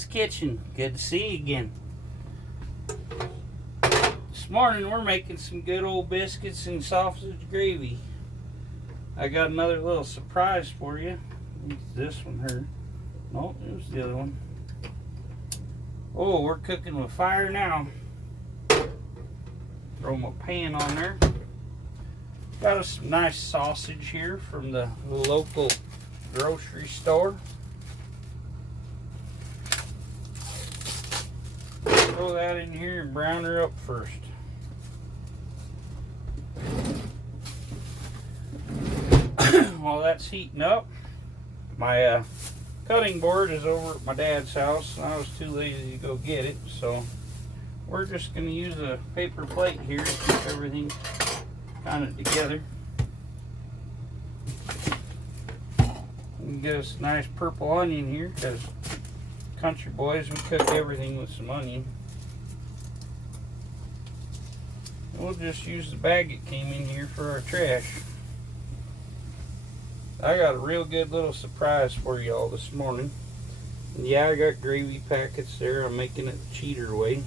Landon's Kitchen. Good to see you again. This morning we're making some good old biscuits and sausage gravy. I got another little surprise for you. It's this one here. No, it was the other one. Oh, we're cooking with fire now. Throw my pan on there. Got us some nice sausage here from the local grocery store. Throw that in here and brown her up first. While that's heating up, my cutting board is over at my dad's house and I was too lazy to go get it, so we're just going to use a paper plate here to keep everything kind of together. And get us a nice purple onion here, because country boys, we cook everything with some onion. And we'll just use the bag that came in here for our trash. I got a real good little surprise for y'all this morning. And yeah, I got gravy packets there. I'm making it the cheater way.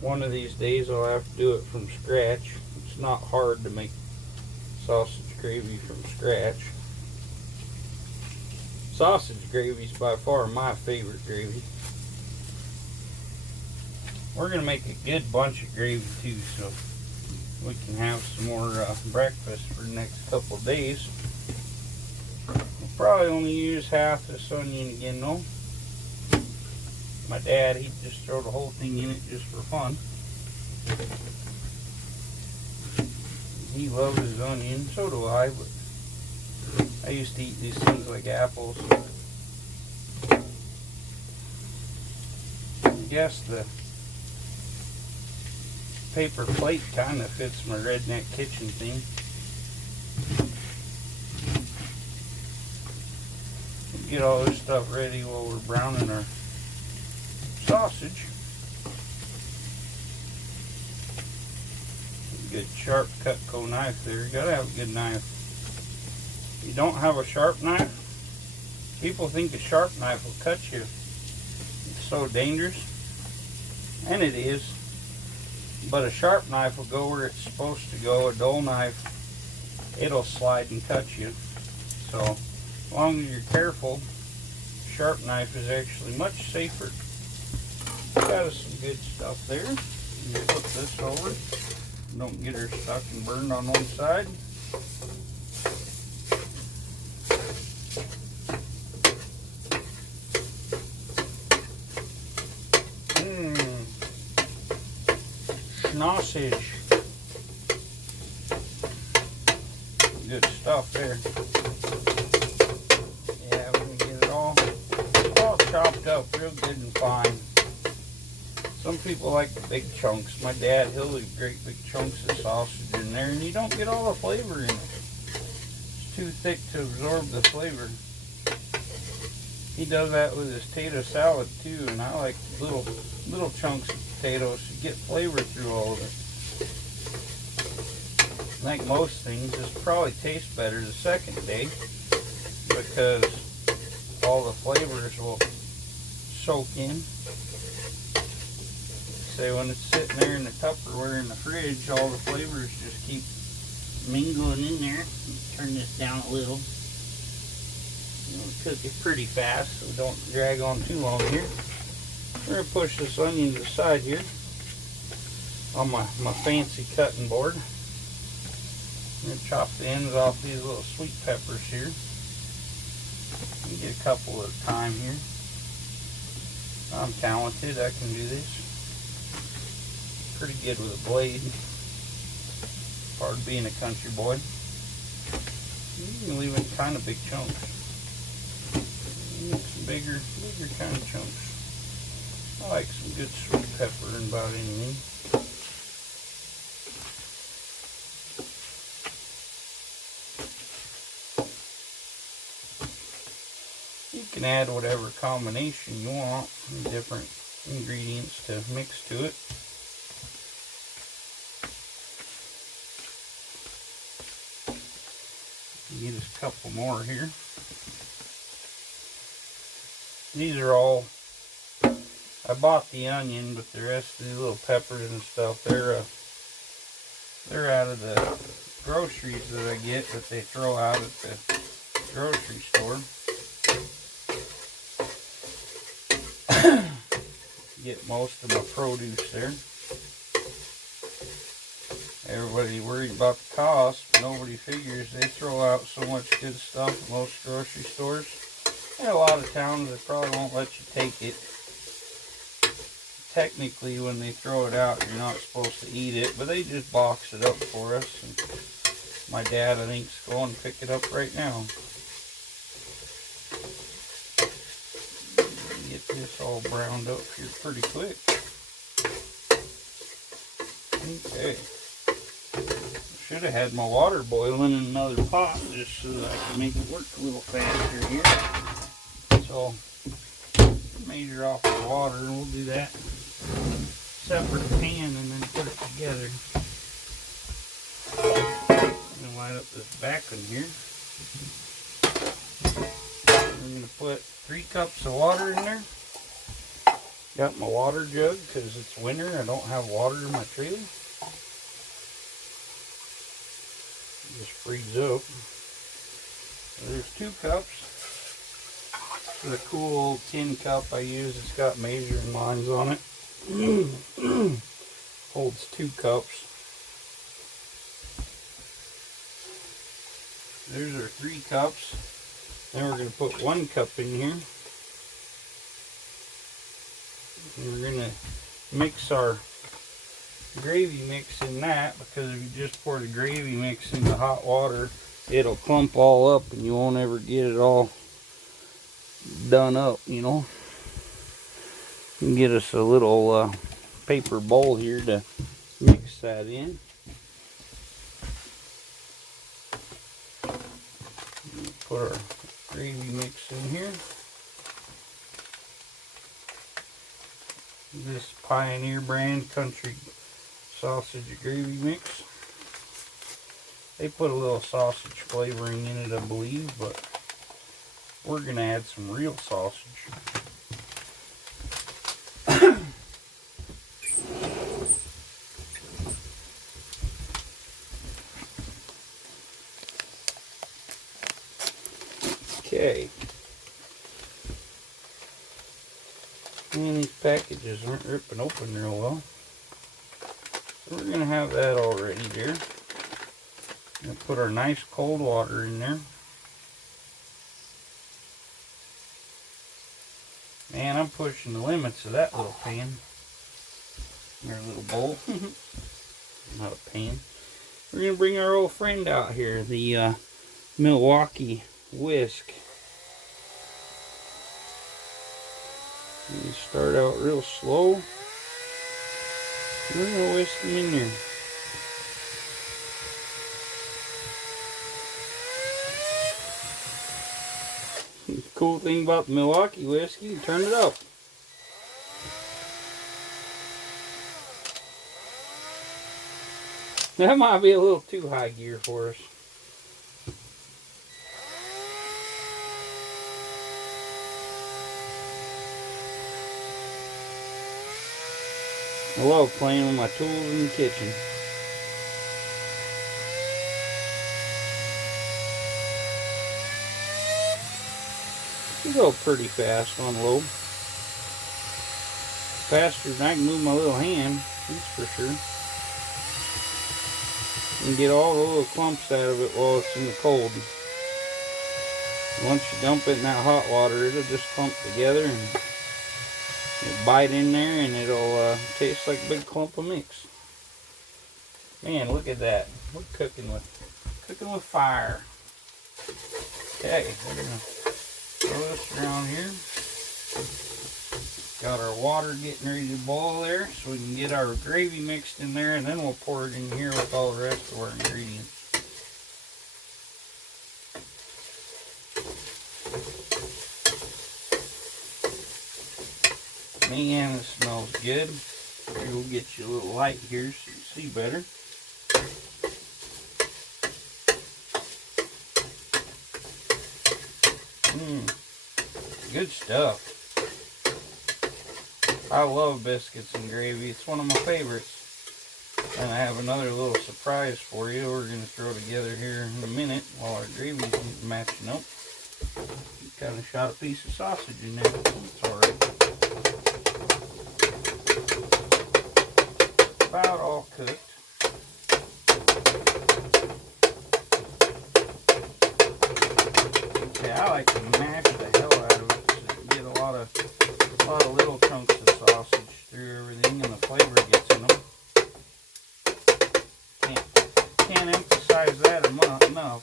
One of these days I'll have to do it from scratch. It's not hard to make sausage gravy from scratch. Sausage gravy is by far my favorite gravy. We're going to make a good bunch of gravy too, so we can have some more breakfast for the next couple of days. We'll probably only use half this onion again though. My dad, he'd just throw the whole thing in it just for fun. He loves his onion, so do I, but I used to eat these things like apples. I guess the paper plate kind of fits my redneck kitchen theme. Get all this stuff ready while we're browning our sausage. Good sharp Cutco knife there. You gotta have a good knife. If you don't have a sharp knife, people think a sharp knife will cut you. It's so dangerous, and it is. But a sharp knife will go where it's supposed to go. A dull knife, it'll slide and cut you. So as long as you're careful, a sharp knife is actually much safer. Got us some good stuff there. Flip this over. Don't get her stuck and burned on one side. Sausage. Good stuff there. Yeah, we're gonna get it all chopped up real good and fine. Some people like the big chunks. My dad, he'll leave great big chunks of sausage in there, and you don't get all the flavor in it. It's too thick to absorb the flavor. He does that with his potato salad too, and I like little chunks of potatoes to get flavor through all of it. Like most things, this probably tastes better the second day because all the flavors will soak in. Say when it's sitting there in the Tupperware in the fridge, all the flavors just keep mingling in there. Turn this down a little. We'll cook it pretty fast so we don't drag on too long here. We're going to push this onion to the side here on my fancy cutting board. I'm going to chop the ends off these little sweet peppers here. Get a couple at a time here. I'm talented, I can do this. Pretty good with a blade. Part of being a country boy. You can leave it kind of big chunks. Make some bigger kind of chunks. I like some good sweet pepper in about anything. You can add whatever combination you want, different ingredients to mix to it. Get us a couple more here. These are all I bought the onion, but the rest of the little peppers and stuff, they're out of the groceries that I get that they throw out at the grocery store. Get most of my produce there. Everybody worried about the cost, but nobody figures they throw out so much good stuff at most grocery stores. And a lot of towns that probably won't let you take it. Technically, when they throw it out, you're not supposed to eat it, but they just box it up for us. And my dad, I think, is going to pick it up right now. Get this all browned up here pretty quick. Okay. Should have had my water boiling in another pot just so that I can make it work a little faster here. So, measure off the water, and we'll do that separate pan and then put it together. I'm going to light up this back one here. I'm going to put 3 cups of water in there. Got my water jug because it's winter. I don't have water in my trailer. Just freeze up. There's 2 cups. The cool old tin cup I use, it's got measuring lines on it. Holds 2 cups. There's our 3 cups. Then we're going to put 1 cup in here. And we're going to mix our gravy mix in that, because if you just pour the gravy mix into hot water, it'll clump all up and you won't ever get it all done up, you know. You can get us a little paper bowl here to mix that in. Put our gravy mix in here. This Pioneer brand country sausage gravy mix. They put a little sausage flavoring in it, I believe, but we're going to add some real sausage. Okay. And these packages aren't ripping open real well. So we're going to have that all ready there. Going to put our nice cold water in there. Man, I'm pushing the limits of that little pan. Or little bowl. Not a pan. We're going to bring our old friend out here, the Milwaukee whisk. You start out real slow. We're going to whisk them in there. The cool thing about the Milwaukee whiskey, you turn it up. That might be a little too high gear for us. I love playing with my tools in the kitchen. You go pretty fast on low. Faster than I can move my little hand, that's for sure. And get all the little clumps out of it while it's in the cold. Once you dump it in that hot water, it'll just clump together and it'll bite in there, and it'll taste like a big clump of mix. Man, look at that. We're cooking with fire. Okay, we're gonna throw this around here. Got our water getting ready to boil there, so we can get our gravy mixed in there, and then we'll pour it in here with all the rest of our ingredients. Man, it smells good. Here, we'll get you a little light here so you see better. Good stuff. I love biscuits and gravy. It's one of my favorites. And I have another little surprise for you we're going to throw together here in a minute while our gravy's matching up. Kind of shot a piece of sausage in there. It's alright. About all cooked. Yeah, I like to mash the hell out of it so you get a lot of little chunks of sausage through everything and the flavor gets in them. Can't emphasize that enough.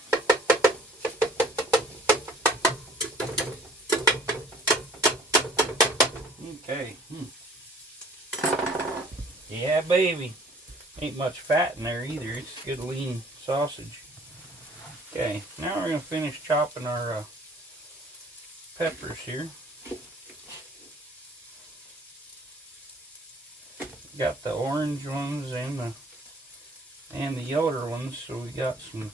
Okay. Yeah, baby. Ain't much fat in there either. It's good lean sausage. Okay, now we're going to finish chopping our peppers here. Got the orange ones and the yellow ones, so we got some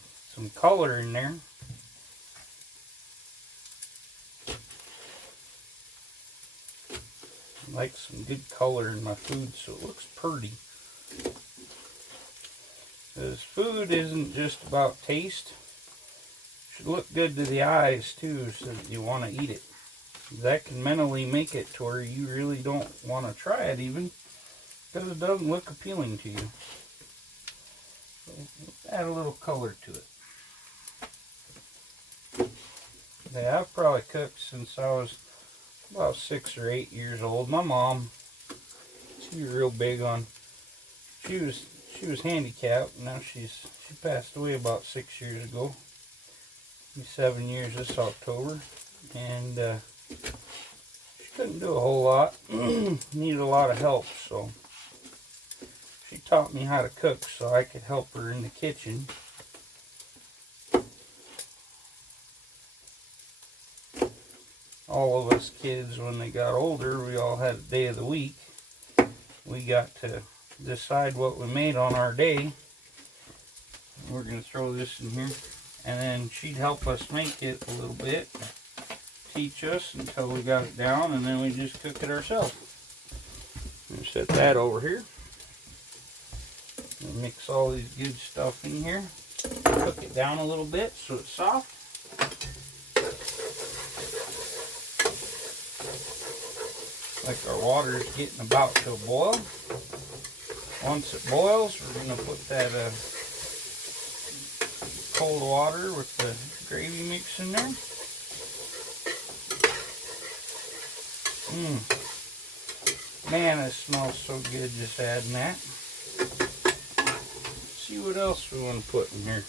color in there. I like some good color in my food so it looks pretty. Because food isn't just about taste. It should look good to the eyes too, so that you want to eat it. That can mentally make it to where you really don't want to try it even, because it doesn't look appealing to you. So add a little color to it. Yeah, I've probably cooked since I was about 6 or 8 years old. My mom, she was real big on, she was handicapped. Now she passed away about 6 years ago. 7 years this October, and she couldn't do a whole lot. Needed a lot of help, so she taught me how to cook so I could help her in the kitchen. All of us kids, when they got older, we all had a day of the week. We got to decide what we made on our day. We're going to throw this in here. And then she'd help us make it a little bit, teach us until we got it down, and then we just cook it ourselves. Set that over here. And mix all these good stuff in here. Cook it down a little bit so it's soft. Like our water is getting about to a boil. Once it boils, we're going to put that cold water with the gravy mix in there. Man, it smells so good just adding that. Let's see what else we want to put in here.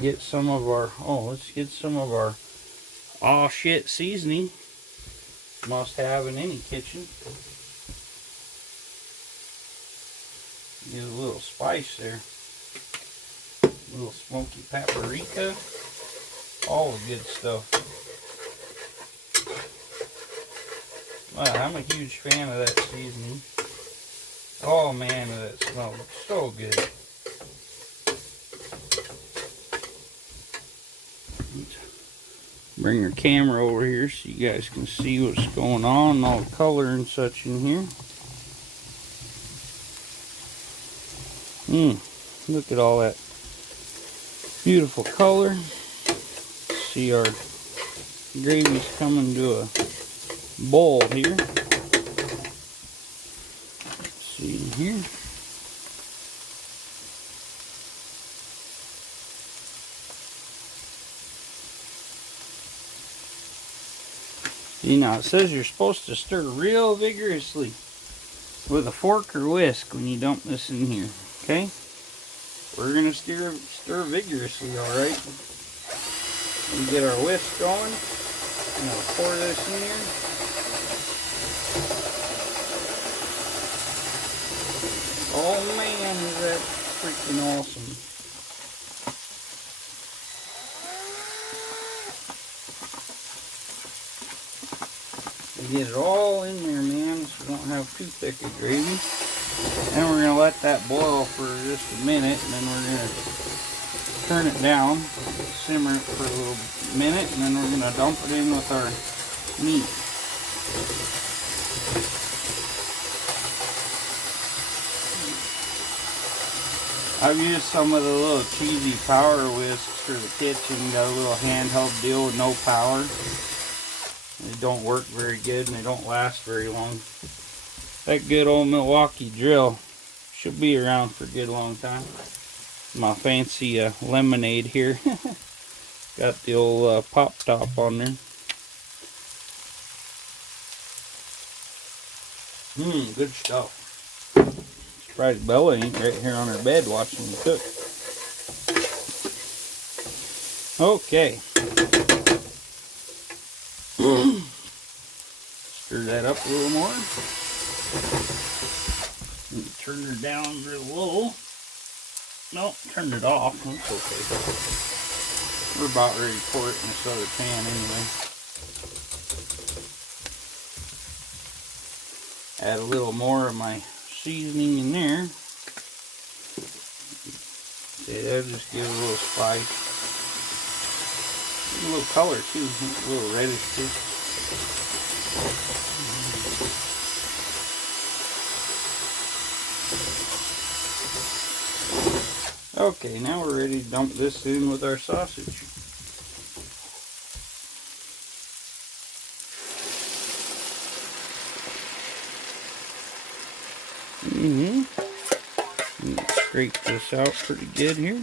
Get some of our, let's get some of our aw shit seasoning. Must have in any kitchen. Get a little spice there. A little smoky paprika, all the good stuff. Wow, I'm a huge fan of that seasoning. Oh man, that smells so good. Bring your camera over here so you guys can see what's going on, all the color and such in here. Look at all that beautiful color. See our gravy's coming to a boil here. Let's see in here. See, now it says you're supposed to stir real vigorously with a fork or whisk when you dump this in here. Okay? We're going to stir vigorously, alright? We get our whisk going. I'm going to pour this in here. Oh man, is that freaking awesome. Get it all in there, man, so we don't have too thick a gravy. And we're going to let that boil for just a minute, and then we're going to turn it down, simmer it for a little minute, and then we're going to dump it in with our meat. I've used some of the little cheesy power whisks for the kitchen. Got a little handheld deal with no power. They don't work very good and they don't last very long. That good old Milwaukee drill should be around for a good long time. My fancy lemonade here. Got the old pop top on there. Good stuff. Surprised Bella ain't right here on her bed watching me cook. Okay. Stir that up a little more. Turn her down real low. Nope, turned it off. That's okay. We're about ready to pour it in this other pan anyway. Add a little more of my seasoning in there. See, that'll just give it a little spice. A little color too, a little reddish too. Okay, now we're ready to dump this in with our sausage. Scrape this out pretty good here.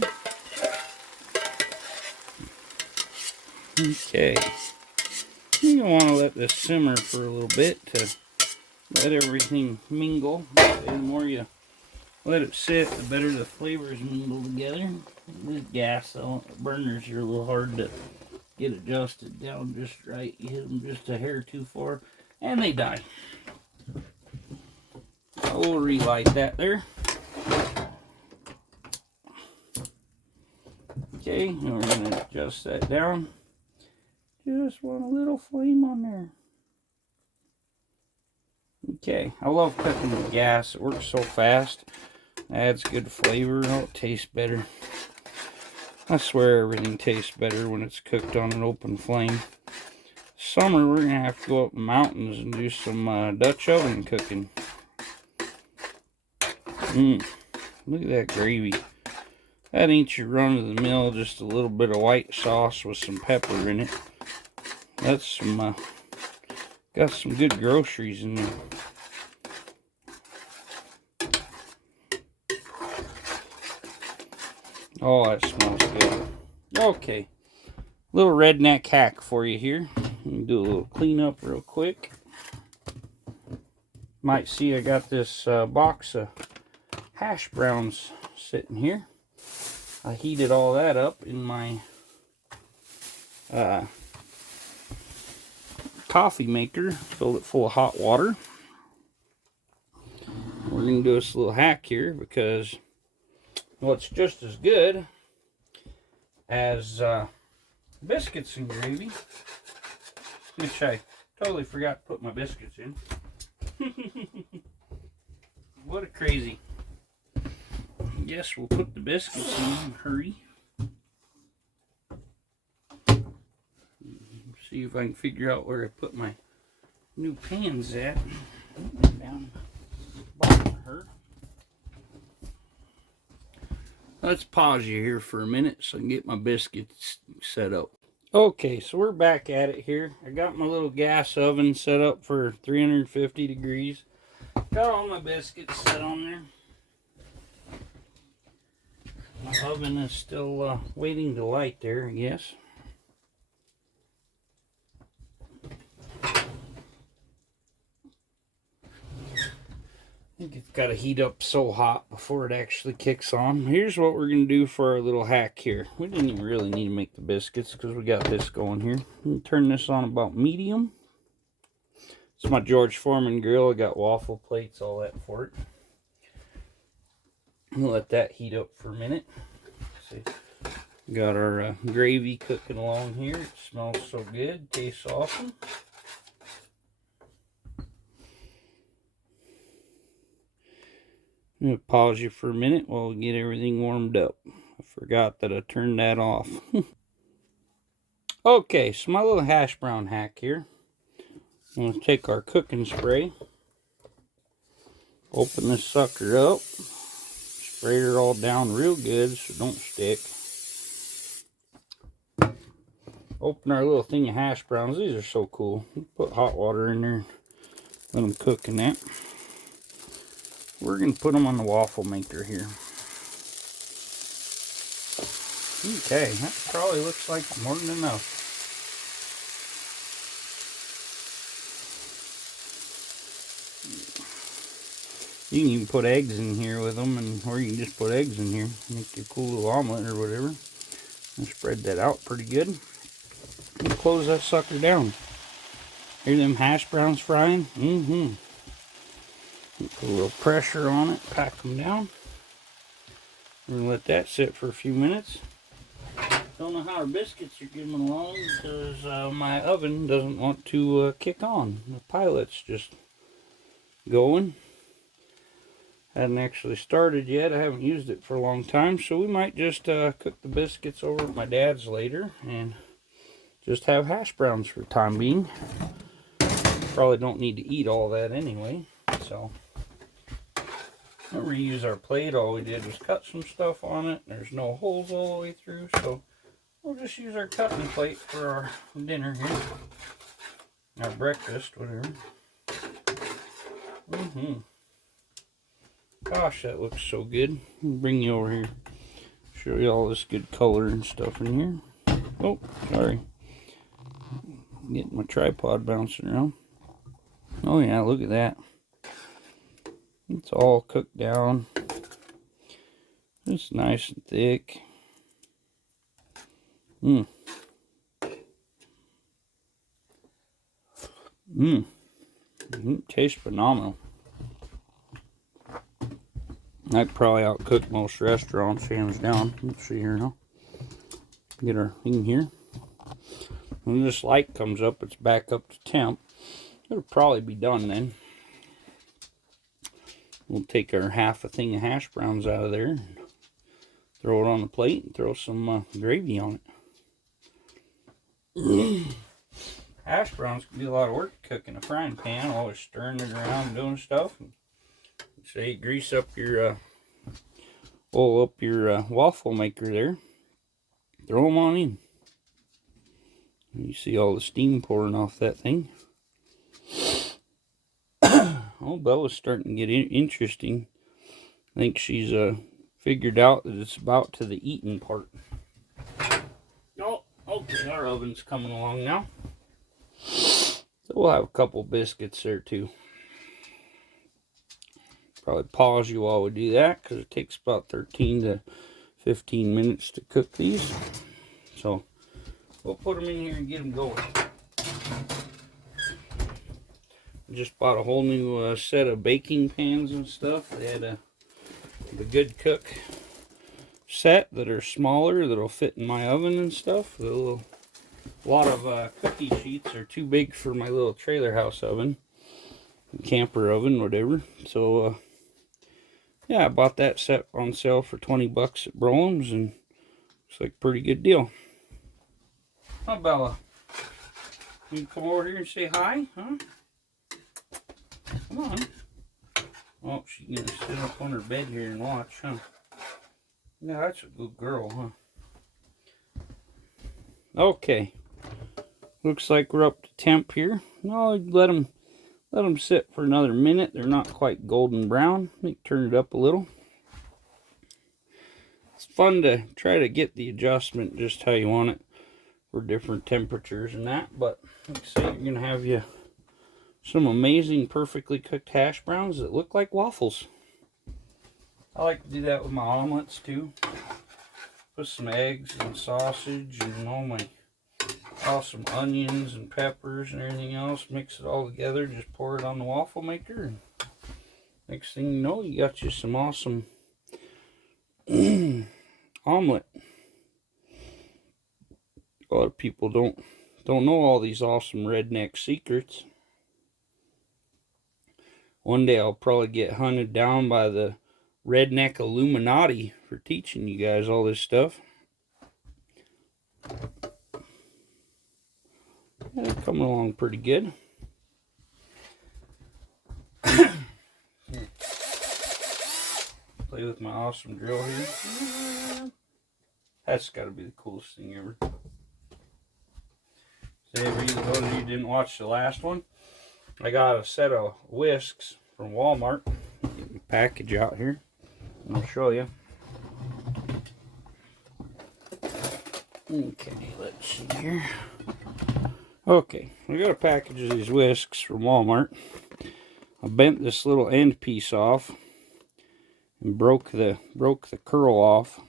Okay. You're going to want to let this simmer for a little bit to let everything mingle. The more you let it sit, the better the flavors mingle together. With gas burners are a little hard to get adjusted down just right. You hit them just a hair too far and they die. So we'll relight that there. Okay, and we're going to adjust that down. Just want a little flame on there. Okay, I love cooking with gas. It works so fast. Adds good flavor. Oh, it tastes better. I swear everything tastes better when it's cooked on an open flame. Summer, we're going to have to go up the mountains and do some Dutch oven cooking. Look at that gravy. That ain't your run-of-the-mill, just a little bit of white sauce with some pepper in it. That's some, got some good groceries in there. Oh, that smells good. Okay, little redneck hack for you here. Do a little cleanup real quick. Might see I got this box of hash browns sitting here. I heated all that up in my coffee maker, filled it full of hot water. We're going to do this little hack here because, well, it's just as good as biscuits and gravy, which I totally forgot to put my biscuits in. What a crazy. Yes, we'll put the biscuits in. Hurry. See if I can figure out where I put my new pans at. Down the bottom of her. Let's pause you here for a minute so I can get my biscuits set up. Okay, so we're back at it here. I got my little gas oven set up for 350 degrees. Got all my biscuits set on there. My oven is still waiting to light there, I guess. I think it's got to heat up so hot before it actually kicks on. Here's what we're going to do for our little hack here. We didn't even really need to make the biscuits because we got this going here. Turn this on about medium. It's my George Foreman grill. I got waffle plates, all that for it. We'll let that heat up for a minute. See, got our gravy cooking along here. It smells so good. Tastes awesome. I'm going to pause you for a minute while we get everything warmed up. I forgot that I turned that off. Okay, so my little hash brown hack here. I'm going to take our cooking spray, open this sucker up, spray it all down real good so it don't stick. Open our little thing of hash browns. These are so cool. Put hot water in there, let them cook in that. We're going to put them on the waffle maker here. Okay, that probably looks like more than enough. You can even put eggs in here with them, or you can just put eggs in here. Make a cool little omelet or whatever. And spread that out pretty good. And close that sucker down. Hear them hash browns frying? Put a little pressure on it, pack them down. We're going to let that sit for a few minutes. Don't know how our biscuits are getting along because my oven doesn't want to kick on. The pilot's just going. Hadn't actually started yet. I haven't used it for a long time, so we might just cook the biscuits over at my dad's later and just have hash browns for the time being. Probably don't need to eat all that anyway, so we'll reuse our plate. All we did was cut some stuff on it. There's no holes all the way through, so we'll just use our cutting plate for our dinner here, our breakfast, whatever. Gosh, that looks so good. I'll bring you over here, show you all this good color and stuff in here. Oh, sorry. Getting my tripod bouncing around. Oh yeah, look at that. It's all cooked down. It's nice and thick. Tastes phenomenal. I'd probably outcook most restaurants, hands down. Let's see here now. Get our thing here. When this light comes up, it's back up to temp. It'll probably be done then. We'll take our half a thing of hash browns out of there, and throw it on the plate, and throw some gravy on it. Hash browns can be a lot of work to cook in a frying pan, always stirring it around, doing stuff. Say, grease up your, oil up your waffle maker there. Throw them on in. You see all the steam pouring off that thing. Oh, Bella's starting to get interesting. I think she's figured out that it's about to the eating part. Oh, okay, our oven's coming along now. So we'll have a couple biscuits there too. Probably pause you while we do that because it takes about 13 to 15 minutes to cook these. So we'll put them in here and get them going. Just bought a whole new set of baking pans and stuff. They had the Good Cook set that are smaller that'll fit in my oven and stuff. A lot of cookie sheets are too big for my little trailer house oven, camper oven, whatever. So yeah, I bought that set on sale for 20 bucks at Broham's, and it's like a pretty good deal. Huh, Bella? You come over here and say hi, huh? Come on. Oh, she's gonna sit up on her bed here and watch, huh? Yeah, that's a good girl, huh? Okay. Looks like we're up to temp here. No, let them sit for another minute. They're not quite golden brown. Let me turn it up a little. It's fun to try to get the adjustment just how you want it for different temperatures and that. But like I say, you're gonna have you some amazing, perfectly cooked hash browns that look like waffles. I like to do that with my omelets too. Put some eggs and sausage and all my awesome onions and peppers and everything else. Mix it all together. Just pour it on the waffle maker. And next thing you know, you got you some awesome omelet. A lot of people don't know all these awesome redneck secrets. One day I'll probably get hunted down by the redneck Illuminati for teaching you guys all this stuff. Yeah, coming along pretty good. Play with my awesome drill here. That's got to be the coolest thing ever. So those of you didn't watch the last one, I got a set of whisks from Walmart. Get the package out here, and I'll show you. Okay, let's see here. Okay, we got a package of these whisks from Walmart. I bent this little end piece off and broke the curl off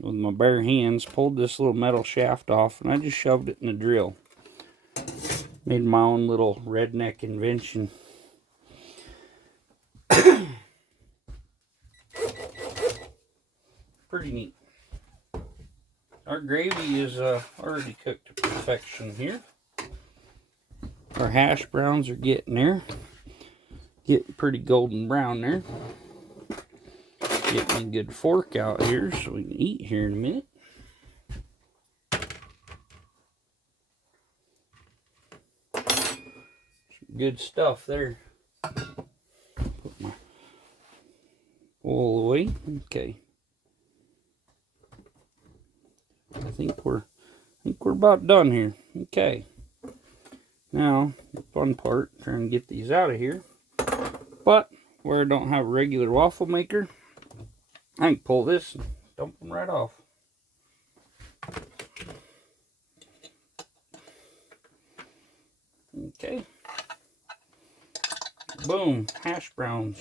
with my bare hands. Pulled this little metal shaft off, and I just shoved it in the drill. Made my own little redneck invention. Pretty neat. Our gravy is already cooked to perfection here. Our hash browns are getting there. Getting pretty golden brown there. Getting a good fork out here so we can eat here in a minute. Good stuff there. Put my oil away. Okay. I think we're about done here. Okay. Now the fun part, trying to get these out of here. But where I don't have a regular waffle maker, I can pull this and dump them right off. Okay. Boom, hash browns.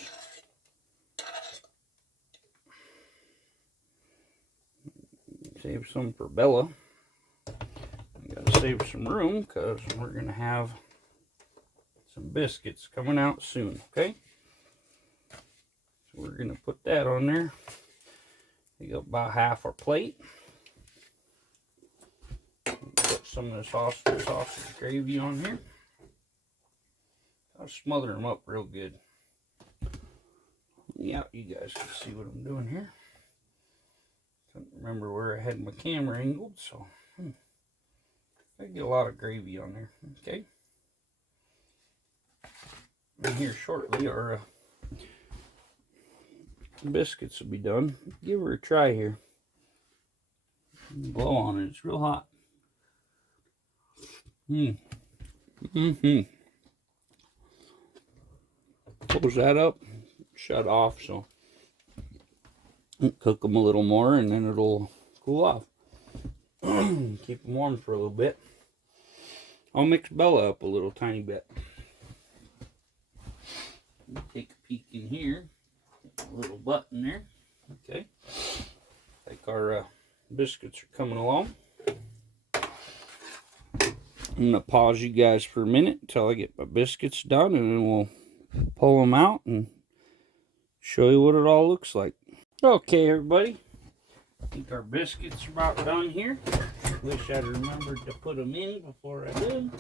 Save some for Bella. We gotta save some room because we're gonna have some biscuits coming out soon, okay? So we're gonna put that on there. We got about half our plate. Put some of this awesome sausage gravy on here. I'll smother them up real good. Yeah, you guys can see what I'm doing here. Don't remember where I had my camera angled, so I get a lot of gravy on there. Okay. And here shortly our biscuits will be done. Give her a try here. Blow on it. It's real hot. Close that up. Shut off. So cook them a little more, and then it'll cool off. Keep them warm for a little bit. I'll mix Bella up a little tiny bit. Take a peek in here. A little button there. Okay. Like our biscuits are coming along. I'm going to pause you guys for a minute until I get my biscuits done, and then we'll pull them out and show you what it all looks like. Okay, everybody. I think our biscuits are about done here. Wish I'd remembered to put them in before I did.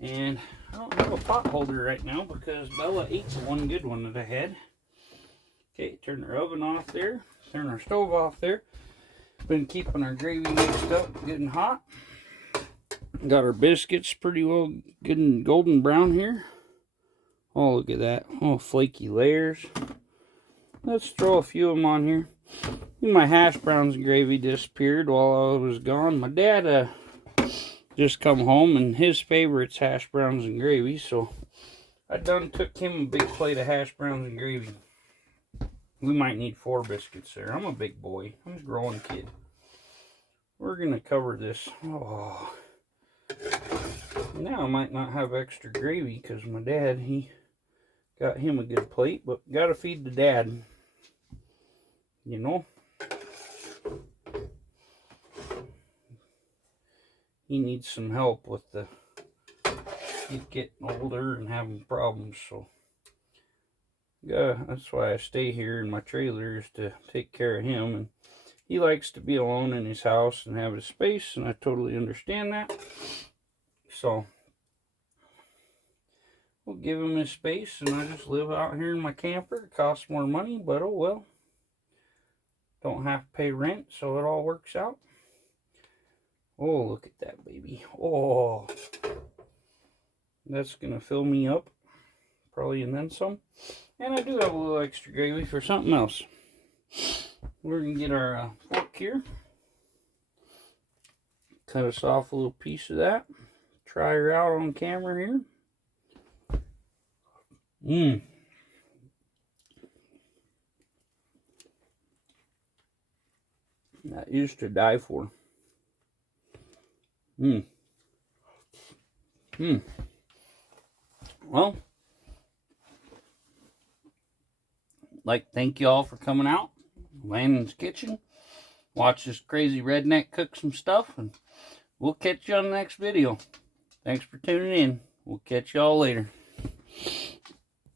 And I don't have a pot holder right now because Bella ate the one good one that I had. Okay, turn our oven off there. Turn our stove off there. Been keeping our gravy mixed up, getting hot. Got our biscuits pretty well good and golden brown here. Oh, look at that. Oh, flaky layers. Let's throw a few of them on here. My hash browns and gravy disappeared while I was gone. My dad just come home, and his favorite's hash browns and gravy, so I done took him a big plate of hash browns and gravy. We might need 4 biscuits there. I'm a big boy. I'm a growing kid. We're going to cover this. Oh. Now I might not have extra gravy because my dad, he got him a good plate, but got to feed the dad. You know? He needs some help with he's getting older and having problems, so that's why I stay here in my trailer, is to take care of him. And he likes to be alone in his house and have his space, and I totally understand that. So we'll give him his space, and I just live out here in my camper. It costs more money, but oh well. Don't have to pay rent, so it all works out. Oh, look at that baby. Oh, that's gonna fill me up, probably, and then some. And I do have a little extra gravy for something else. We're going to get our fork here. Cut us off a little piece of that. Try her out on camera here. Mmm. That is to die for. Mmm. Mmm. Well, thank you all for coming out. Landon's Kitchen. Watch this crazy redneck cook some stuff, and we'll catch you on the next video. Thanks for tuning in. We'll catch y'all later.